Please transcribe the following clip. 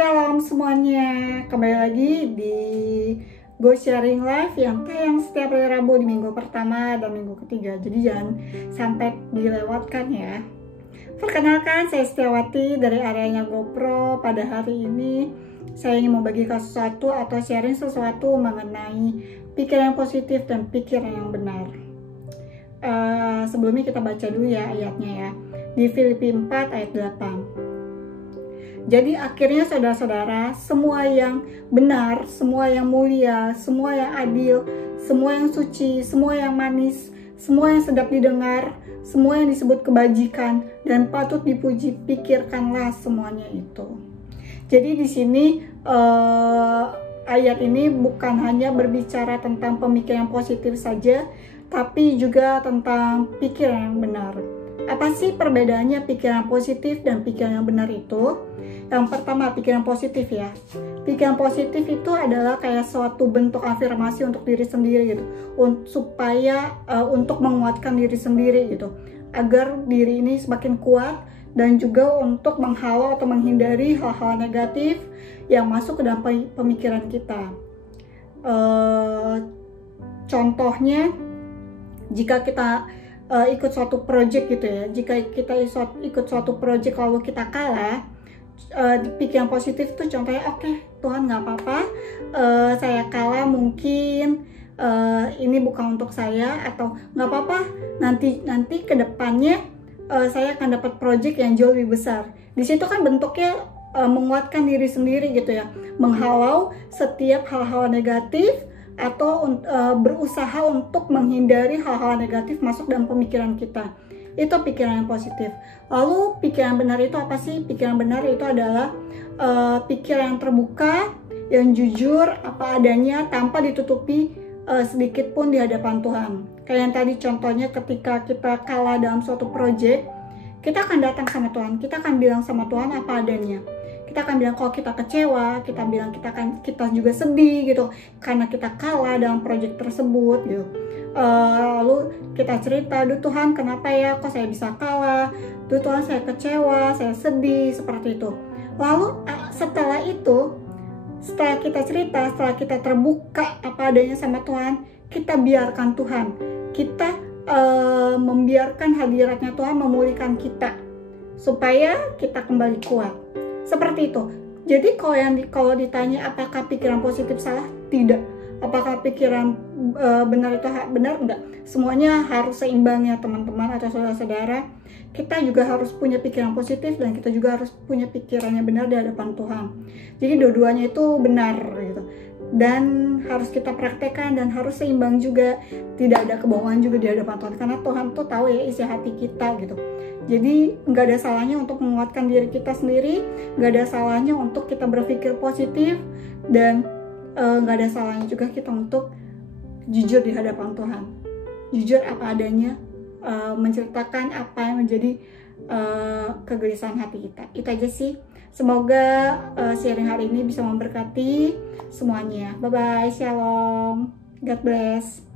Shalom semuanya, kembali lagi di Go Sharing Live yang tayang setiap hari Rabu di minggu pertama dan minggu ketiga. Jadi jangan sampai dilewatkan ya. Perkenalkan, saya Setiawati dari areanya GoPro. Pada hari ini saya ingin membagikan sesuatu atau sharing sesuatu mengenai pikiran yang positif dan pikiran yang benar. Sebelumnya kita baca dulu ya ayatnya ya. Di Filipi 4 ayat 8. Jadi akhirnya saudara-saudara, semua yang benar, semua yang mulia, semua yang adil, semua yang suci, semua yang manis, semua yang sedap didengar, semua yang disebut kebajikan dan patut dipuji, pikirkanlah semuanya itu. Jadi di sini ayat ini bukan hanya berbicara tentang pemikiran positif saja, tapi juga tentang pikiran yang benar. Apa sih perbedaannya pikiran positif dan pikiran yang benar itu? Yang pertama, pikiran positif ya. Pikiran positif itu adalah kayak suatu bentuk afirmasi untuk diri sendiri gitu, supaya untuk menguatkan diri sendiri gitu, agar diri ini semakin kuat dan juga untuk menghalau atau menghindari hal-hal negatif yang masuk ke dalam pemikiran kita. Contohnya, jika kita ikut suatu project gitu ya, jika kita ikut suatu project lalu kita kalah, pikiran positif tuh contohnya, oke, Tuhan nggak apa-apa, saya kalah, mungkin ini bukan untuk saya, atau nggak apa-apa, nanti kedepannya saya akan dapat project yang jauh lebih besar. Di situ kan bentuknya menguatkan diri sendiri gitu ya, menghalau setiap hal-hal negatif atau berusaha untuk menghindari hal-hal negatif masuk dalam pemikiran kita. Itu pikiran yang positif. Lalu pikiran benar itu apa sih? Pikiran benar itu adalah pikiran yang terbuka, yang jujur apa adanya tanpa ditutupi sedikit pun di hadapan Tuhan. Kayak yang tadi contohnya, ketika kita kalah dalam suatu project, kita akan datang sama Tuhan, kita akan bilang sama Tuhan apa adanya. Kita akan bilang kalau kita kecewa, kita bilang kita juga sedih gitu karena kita kalah dalam proyek tersebut gitu. Lalu kita cerita, "Duh Tuhan, kenapa ya kok saya bisa kalah? Duh Tuhan, saya kecewa, saya sedih," seperti itu. Lalu setelah itu, setelah kita cerita, setelah kita terbuka apa adanya sama Tuhan, kita biarkan Tuhan. Kita membiarkan hadiratnya Tuhan memulihkan kita supaya kita kembali kuat. Seperti itu. Jadi kalau ditanya apakah pikiran positif salah? Tidak. Apakah pikiran benar itu benar? Enggak. Semuanya harus seimbang ya teman-teman atau saudara-saudara. Kita juga harus punya pikiran positif dan kita juga harus punya pikiran yang benar di hadapan Tuhan. Jadi dua-duanya itu benar gitu. Dan harus kita praktekkan dan harus seimbang juga. Tidak ada kebohongan juga di hadapan Tuhan, karena Tuhan tuh tahu ya isi hati kita gitu. Jadi nggak ada salahnya untuk menguatkan diri kita sendiri, nggak ada salahnya untuk kita berpikir positif, dan nggak ada salahnya juga kita untuk jujur di hadapan Tuhan. Jujur apa adanya, menceritakan apa yang menjadi kegelisahan hati kita. Itu aja sih. Semoga sharing hari ini bisa memberkati semuanya. Bye-bye, shalom, God bless.